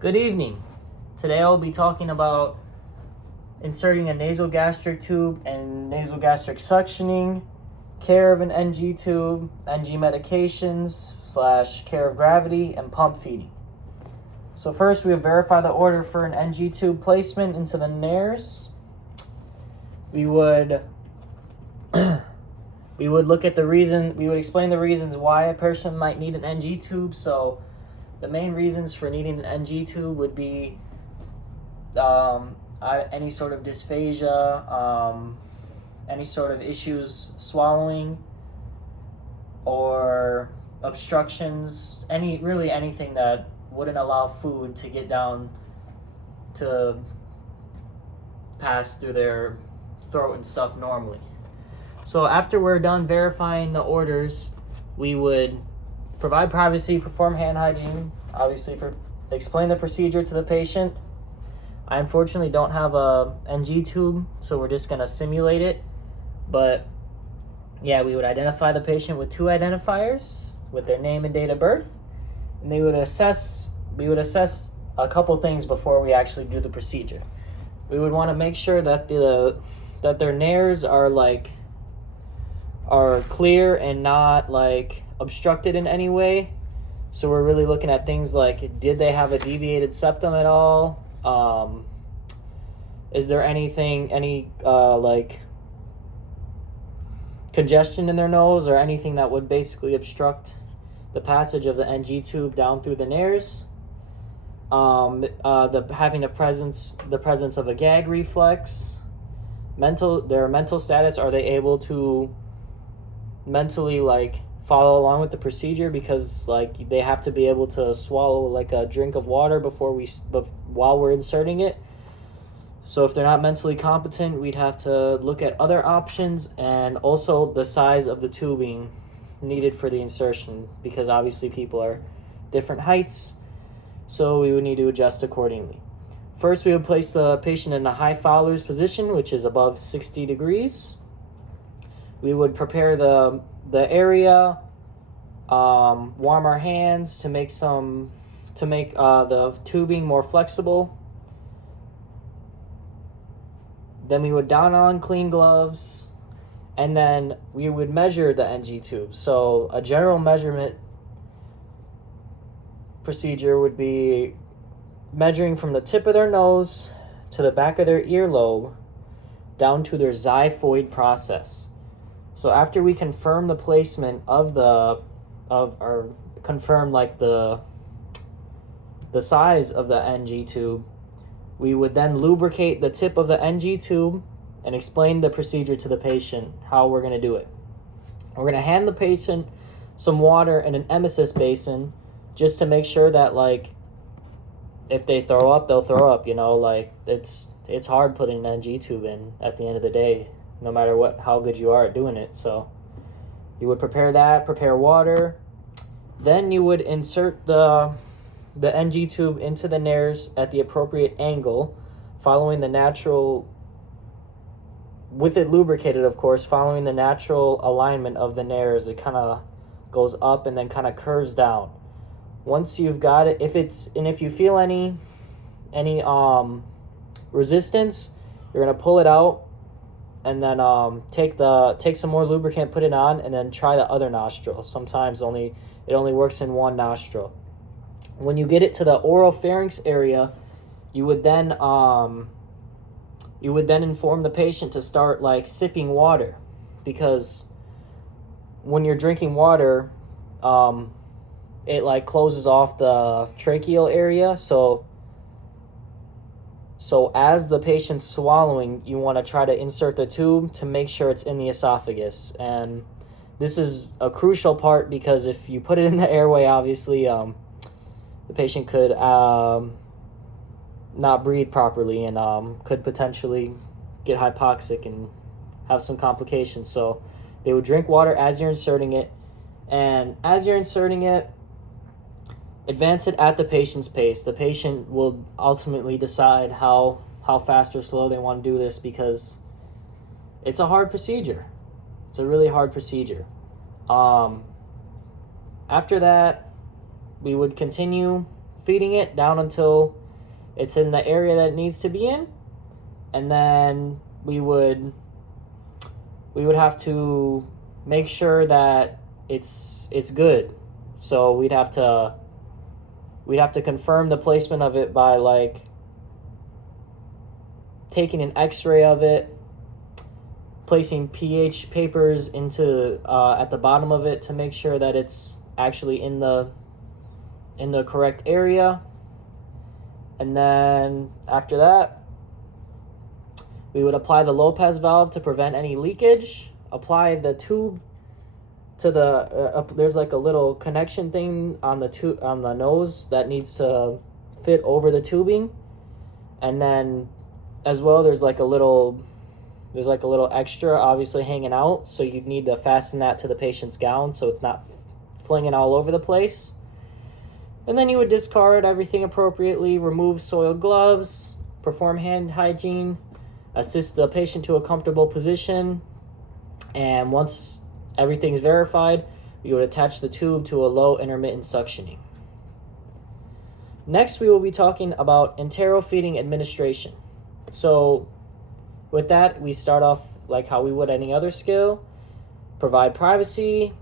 Good evening. Today I'll be talking about inserting a nasogastric tube and nasogastric suctioning, care of an NG tube, NG medications / care of gravity, and pump feeding. So first we would verify the order for an NG tube placement into the nares. We would look at we would explain the reasons why a person might need an NG tube. So the main reasons for needing an NG tube would be any sort of dysphagia, any sort of issues swallowing, or obstructions, anything that wouldn't allow food to get down to pass through their throat and stuff normally. So after we're done verifying the orders, we would provide privacy, perform hand hygiene, obviously explain the procedure to the patient. I unfortunately don't have a NG tube, so we're just going to simulate it. But yeah, we would identify the patient with 2 identifiers with their name and date of birth. And we would assess a couple things before we actually do the procedure. We would want to make sure that their nares are clear and not obstructed in any way. So we're really looking at things like, did they have a deviated septum at all? Is there any congestion in their nose or anything that would basically obstruct the passage of the NG tube down through the nares? Having the presence of a gag reflex. Their mental status, are they able to mentally follow along with the procedure, because they have to be able to swallow a drink of water while we're inserting it. So if they're not mentally competent, we'd have to look at other options, and also the size of the tubing needed for the insertion, because obviously people are different heights, so we would need to adjust accordingly. First, we would place the patient in a high Fowler's position, which is above 60 degrees. We would prepare the area, warm our hands to make the tubing more flexible. Then we would don on clean gloves, and then we would measure the NG tube. So a general measurement procedure would be measuring from the tip of their nose to the back of their earlobe down to their xiphoid process. So after we confirm the placement the size of the NG tube, we would then lubricate the tip of the NG tube and explain the procedure to the patient, how we're going to do it. We're going to hand the patient some water in an emesis basin, just to make sure that if they throw up, they'll throw up. It's hard putting an NG tube in at the end of the day, no matter how good you are at doing it. So you would prepare water. Then you would insert the NG tube into the nares at the appropriate angle, following the natural, with it lubricated, of course, following the natural alignment of the nares. It kind of goes up and then kind of curves down. Once you've got it, if you feel any resistance, you're gonna pull it out, and then take some more lubricant, put it on, and then try the other nostril. Sometimes it only works in one nostril. When you get it to the oropharynx area, you would then inform the patient to start sipping water, because when you're drinking water, it closes off the tracheal area. So as the patient's swallowing, you want to try to insert the tube to make sure it's in the esophagus. And this is a crucial part, because if you put it in the airway, obviously the patient could not breathe properly, and could potentially get hypoxic and have some complications. So they would drink water as you're inserting it, and as you're inserting it, advance it at the patient's pace. The patient will ultimately decide how fast or slow they want to do this, because it's a hard procedure. It's a really hard procedure. After that, we would continue feeding it down until it's in the area that it needs to be in, and then we would have to make sure that it's good. So we'd have to confirm the placement of it by like taking an x-ray of it, placing pH papers into at the bottom of it to make sure that it's actually in the correct area. And then after that, we would apply the Lopez valve to prevent any leakage, apply the tube to the there's like a little connection thing on the nose that needs to fit over the tubing, and then as well there's like a little extra obviously hanging out, so you'd need to fasten that to the patient's gown so it's not flinging all over the place. And then you would discard everything appropriately, remove soiled gloves, perform hand hygiene, assist the patient to a comfortable position, and once everything's verified, you would attach the tube to a low intermittent suctioning. Next, we will be talking about enteral feeding administration. So with that, we start off like how we would any other skill: provide privacy,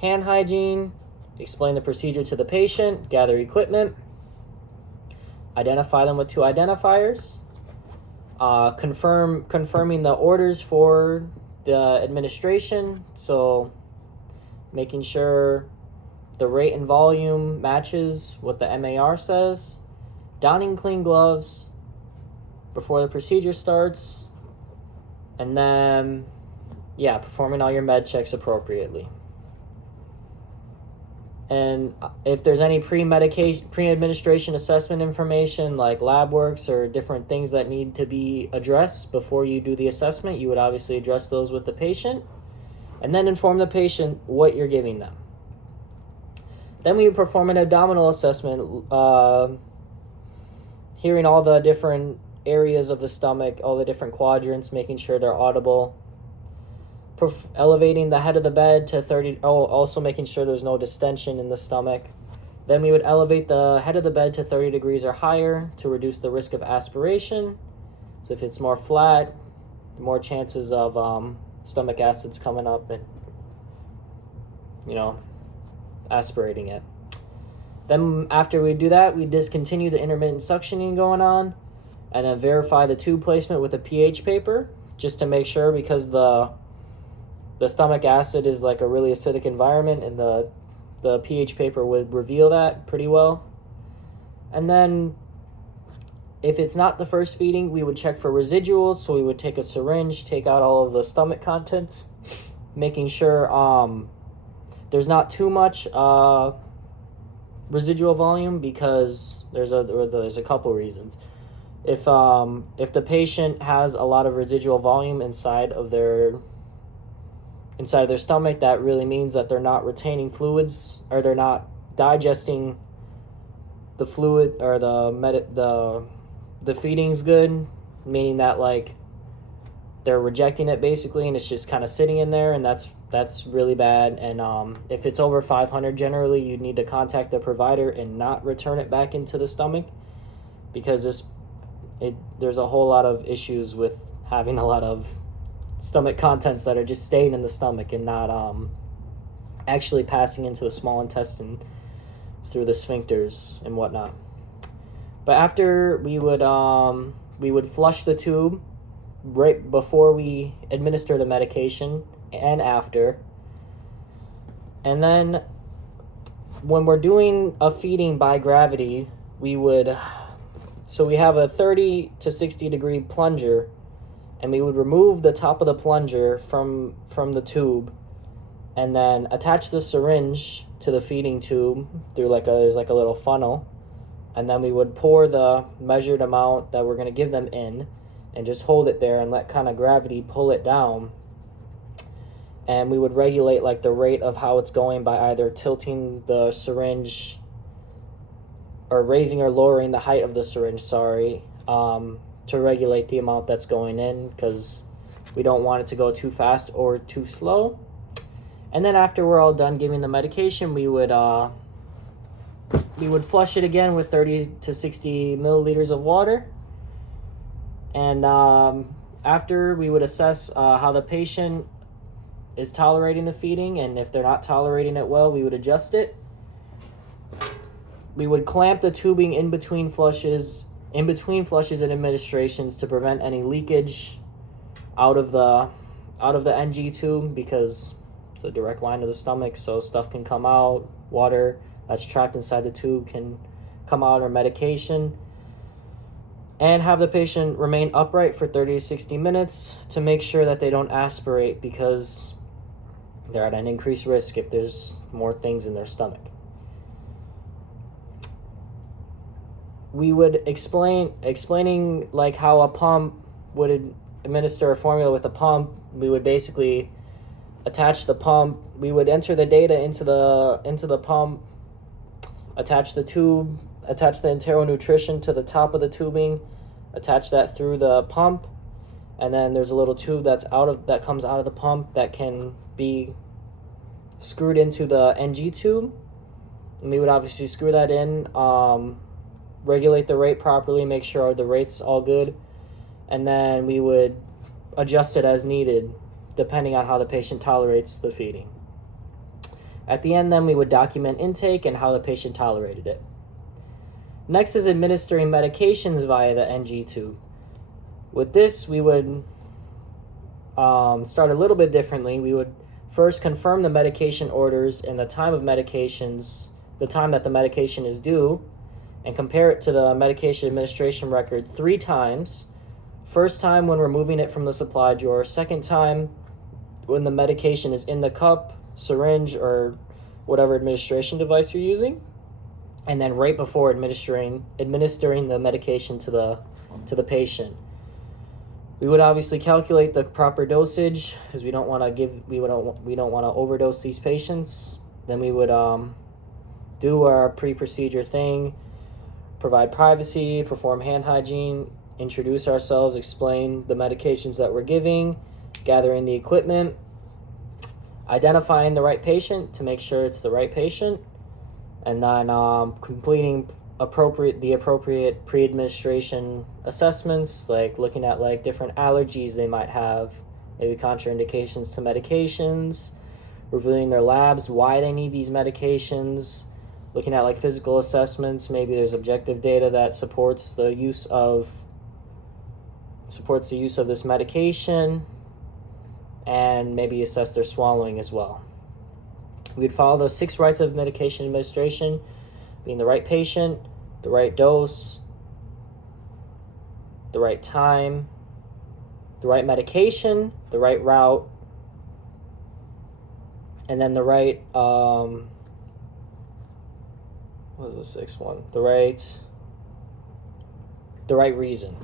hand hygiene, explain the procedure to the patient, gather equipment, identify them with two identifiers, confirming the orders for the administration, so making sure the rate and volume matches what the MAR says, donning clean gloves before the procedure starts, and then performing all your med checks appropriately. And if there's any pre-administration assessment information like lab works or different things that need to be addressed before you do the assessment, you would obviously address those with the patient and then inform the patient what you're giving them. Then we would perform an abdominal assessment, hearing all the different areas of the stomach, all the different quadrants, making sure they're audible. Elevating the head of the bed to 30, also making sure there's no distension in the stomach. Then we would elevate the head of the bed to 30 degrees or higher to reduce the risk of aspiration. So if it's more flat, more chances of stomach acids coming up and, aspirating it. Then after we do that, we discontinue the intermittent suctioning going on, and then verify the tube placement with a pH paper, just to make sure, because the stomach acid is like a really acidic environment, and the pH paper would reveal that pretty well. And then if it's not the first feeding, we would check for residuals. So we would take a syringe, take out all of the stomach contents, making sure there's not too much residual volume, because there's a couple reasons. If the patient has a lot of residual volume inside of their stomach, that really means that they're not retaining fluids, or they're not digesting the fluid, or the feeding's good, meaning that like they're rejecting it basically, and it's just kind of sitting in there, and that's really bad. And if it's over 500, generally you need to contact the provider and not return it back into the stomach, because there's a whole lot of issues with having a lot of stomach contents that are just staying in the stomach and not actually passing into the small intestine through the sphincters and whatnot. But after, we would flush the tube right before we administer the medication and after. And then when we're doing a feeding by gravity, we have a 30 to 60 degree plunger, and we would remove the top of the plunger from the tube, and then attach the syringe to the feeding tube through there's a little funnel, and then we would pour the measured amount that we're going to give them in, and just hold it there and let kind of gravity pull it down. And we would regulate like the rate of how it's going by either tilting the syringe or raising or lowering the height of the syringe, to regulate the amount that's going in, because we don't want it to go too fast or too slow. And then after we're all done giving the medication, we would we would flush it again with 30 to 60 milliliters of water. And after, we would assess how the patient is tolerating the feeding, and if they're not tolerating it well, we would adjust it. We would clamp the tubing in between flushes and administrations to prevent any leakage out of the NG tube, because it's a direct line to the stomach, so stuff can come out. Water that's trapped inside the tube can come out, or medication. And have the patient remain upright for 30 to 60 minutes to make sure that they don't aspirate, because they're at an increased risk if there's more things in their stomach. We would explaining like how a pump would administer a formula with a pump. We would basically attach the pump. We would enter the data into the pump, attach the tube, attach the enteronutrition to the top of the tubing, attach that through the pump, and then there's a little tube that comes out of the pump that can be screwed into the NG tube. And we would obviously screw that in, regulate the rate properly, make sure the rate's all good, and then we would adjust it as needed depending on how the patient tolerates the feeding. At the end, then, we would document intake and how the patient tolerated it. Next is administering medications via the NG tube. With this, we would start a little bit differently. We would first confirm the medication orders and the time of medications, the time that the medication is due, and compare it to the medication administration record 3 times. First time when removing it from the supply drawer, second time when the medication is in the cup, syringe, or whatever administration device you're using, and then right before administering the medication to the patient. We would obviously calculate the proper dosage, because we don't want to overdose these patients. Then we would do our pre-procedure thing, provide privacy, perform hand hygiene, introduce ourselves, explain the medications that we're giving, gathering the equipment, identifying the right patient to make sure it's the right patient, and then completing the appropriate pre-administration assessments, like looking at like different allergies they might have, maybe contraindications to medications, reviewing their labs, why they need these medications, looking at like physical assessments, maybe there's objective data that supports the use of this medication, and maybe assess their swallowing as well. We'd follow those 6 rights of medication administration, being the right patient, the right dose, the right time, the right medication, the right route, and then the right, what was the 6th one? The right reason.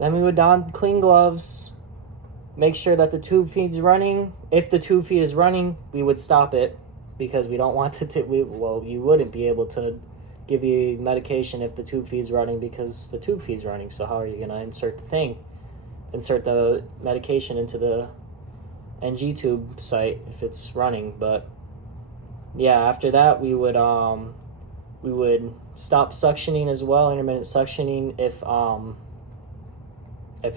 Then we would don clean gloves, make sure that the tube feed's running. If the tube feed is running, we would stop it, because we don't want you wouldn't be able to give the medication if the tube feed's running, because the tube feed's running. So how are you going to insert the medication into the NG tube site if it's running? But yeah, after that, we would stop suctioning as well, intermittent suctioning, if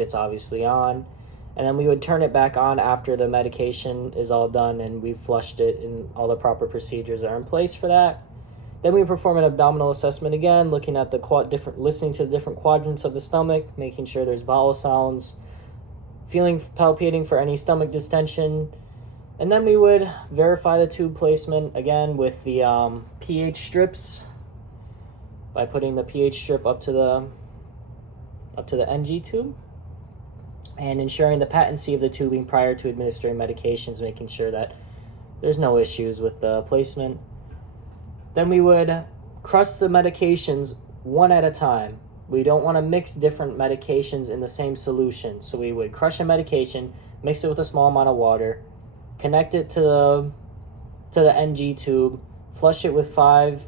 it's obviously on. And then we would turn it back on after the medication is all done and we've flushed it and all the proper procedures are in place for that. Then we perform an abdominal assessment again, looking at listening to the different quadrants of the stomach, making sure there's bowel sounds, palpating for any stomach distension. And then we would verify the tube placement again with the pH strips, by putting the pH strip up to the NG tube, and ensuring the patency of the tubing prior to administering medications, making sure that there's no issues with the placement. Then we would crush the medications one at a time. We don't want to mix different medications in the same solution. So we would crush a medication, mix it with a small amount of water, connect it to the NG tube, flush it with 5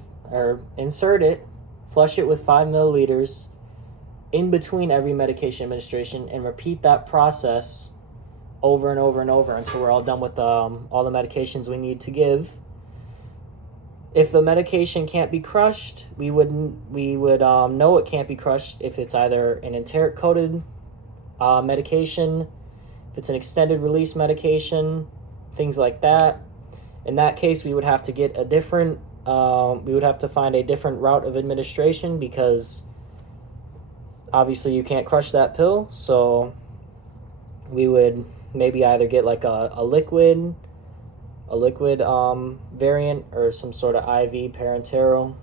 milliliters in between every medication administration, and repeat that process over and over and over until we're all done with all the medications we need to give. If the medication can't be crushed, we would know it can't be crushed if it's either an enteric coated medication, if it's an extended release medication, things like that. In that case, we would have to get a different, we would have to find a different route of administration, because obviously you can't crush that pill. So we would maybe either get like a liquid variant, or some sort of IV parenteral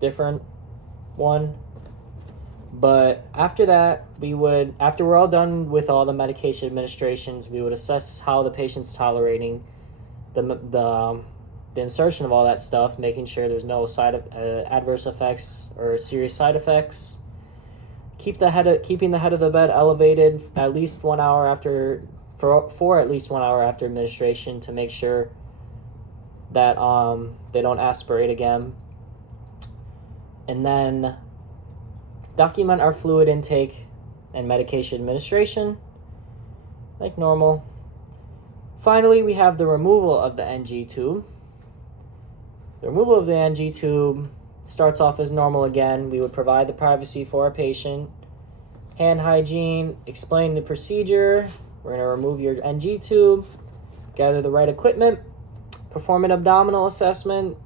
different one. But after that, after we're all done with all the medication administrations, we would assess how the patient's tolerating the insertion of all that stuff, making sure there's no adverse effects or serious side effects. Keeping the head of the bed elevated at least 1 hour after, for at least 1 hour after administration, to make sure that they don't aspirate again. And then document our fluid intake and medication administration like normal. Finally, we have the removal of the NG tube. The removal of the NG tube starts off as normal again. We would provide the privacy for our patient, hand hygiene, explain the procedure. We're going to remove your NG tube, gather the right equipment, perform an abdominal assessment,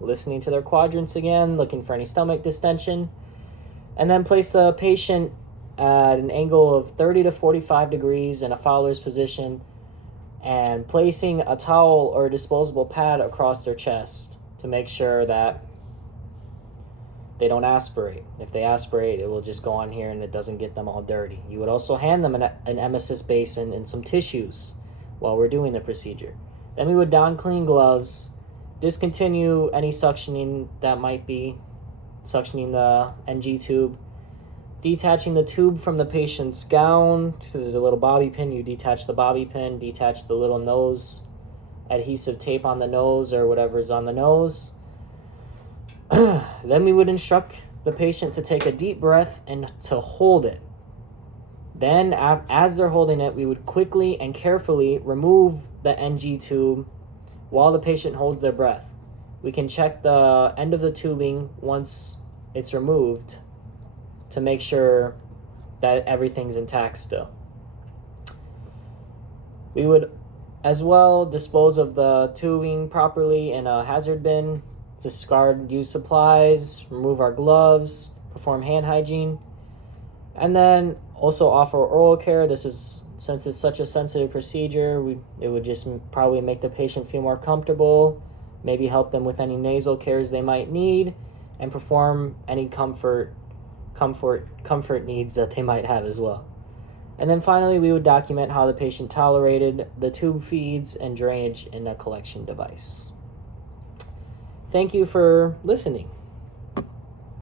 listening to their quadrants again, looking for any stomach distension, and then place the patient at an angle of 30 to 45 degrees in a Fowler's position, and placing a towel or a disposable pad across their chest to make sure that they don't aspirate. If they aspirate, it will just go on here and it doesn't get them all dirty. You would also hand them an emesis basin and some tissues while we're doing the procedure. Then we would don clean gloves, discontinue any suctioning that might be suctioning the NG tube, detaching the tube from the patient's gown. So there's a little bobby pin. You detach the bobby pin, detach the little nose adhesive tape on the nose or whatever's on the nose. Then we would instruct the patient to take a deep breath and to hold it. Then, as they're holding it, we would quickly and carefully remove the NG tube while the patient holds their breath. We can check the end of the tubing once it's removed to make sure that everything's intact still. We would as well dispose of the tubing properly in a hazard bin, discard used supplies, remove our gloves, perform hand hygiene, and then also offer oral care. Since it's such a sensitive procedure, it would just probably make the patient feel more comfortable, maybe help them with any nasal cares they might need, and perform any comfort needs that they might have as well. And then finally, we would document how the patient tolerated the tube feeds and drainage in a collection device. Thank you for listening.